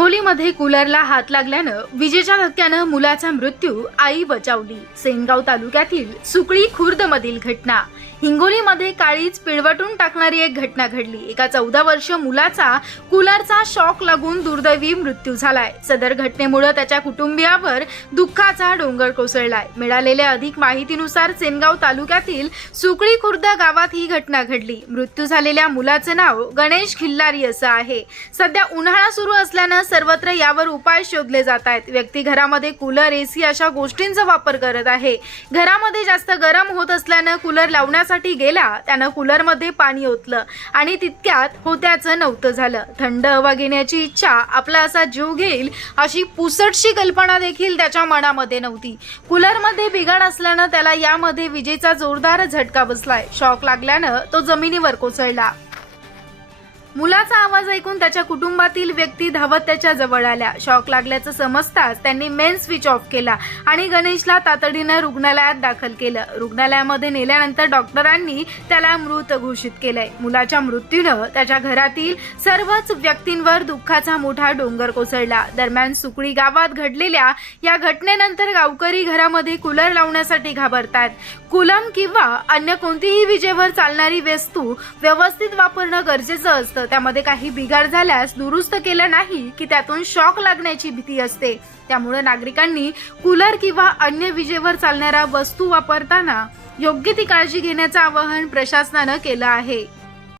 हिंगोलीमध्ये कूलरला हात लागल्यानं विजेच्या धक्क्यानं मुलाचा मृत्यू आई बचावली. सेनगाव तालुक्यातील सुकळी खुर्द मधील घटना. हिंगोलीमध्ये काळीच पिळवटून टाकणारी एक घटना घडली. एका चौदा वर्ष मुलाचा कूलरचा शॉक लागून दुर्दैवी मृत्यू झालाय. सदर घटनेमुळे त्याच्या कुटुंबियावर दुःखाचा डोंगर कोसळलाय. मिळालेल्या अधिक माहितीनुसार सेनगाव तालुक्यातील सुकळी खुर्द गावात ही घटना घडली. मृत्यू झालेल्या मुलाचं नाव गणेश खिल्लारी असं आहे. सध्या उन्हाळा सुरू असल्यानं सर्वत्र यावर उपाय शोधले जात आहेत. व्यक्ती घरामध्ये कूलर एसी अशा गोष्टींचा वापर करत आहे. घरामध्ये जास्त गरम होत असल्यानं कूलर लावण्यासाठी गेला त्यानं कूलरमध्ये पाणी ओतलं आणि तितक्यात होत्याचं नव्हतं झालं. थंड हवा घेण्याची इच्छा आपला असा जीव घेईल अशी पुसटशी कल्पना देखील त्याच्या मनामध्ये नव्हती. कूलरमध्ये बिघाड असल्यानं त्याला यामध्ये विजेचा जोरदार झटका बसलाय. शॉक लागल्यानं तो जमिनीवर कोसळला. मुलाचा आवाज ऐकून त्याच्या कुटुंबातील व्यक्ती धावत त्याच्याजवळ आल्या. शॉक लागल्याचं समजताच त्यांनी मेन स्विच ऑफ केला आणि गणेशला तातडीनं रुग्णालयात दाखल केलं. रुग्णालयामध्ये नेल्यानंतर डॉक्टरांनी त्याला मृत घोषित केलंय. मुलाच्या मृत्यूनं त्याच्या घरातील सर्वच व्यक्तींवर दुःखाचा मोठा डोंगर कोसळला. दरम्यान सुकळी गावात घडलेल्या या घटनेनंतर गावकरी घरामध्ये कूलर लावण्यासाठी घाबरतात. कुलम किंवा अन्य कोणतीही विजेवर चालणारी वस्तू व्यवस्थित वापरणं गरजेचं असतं. त्यामध्ये काही बिघाड झाल्यास दुरुस्त केलं नाही की त्यातून शॉक लागण्याची भीती असते. त्यामुळे नागरिकांनी कूलर किंवा अन्य विजेवर चालणाऱ्या वस्तू वापरताना योग्य ती काळजी घेण्याचं आवाहन प्रशासनानं केलं आहे.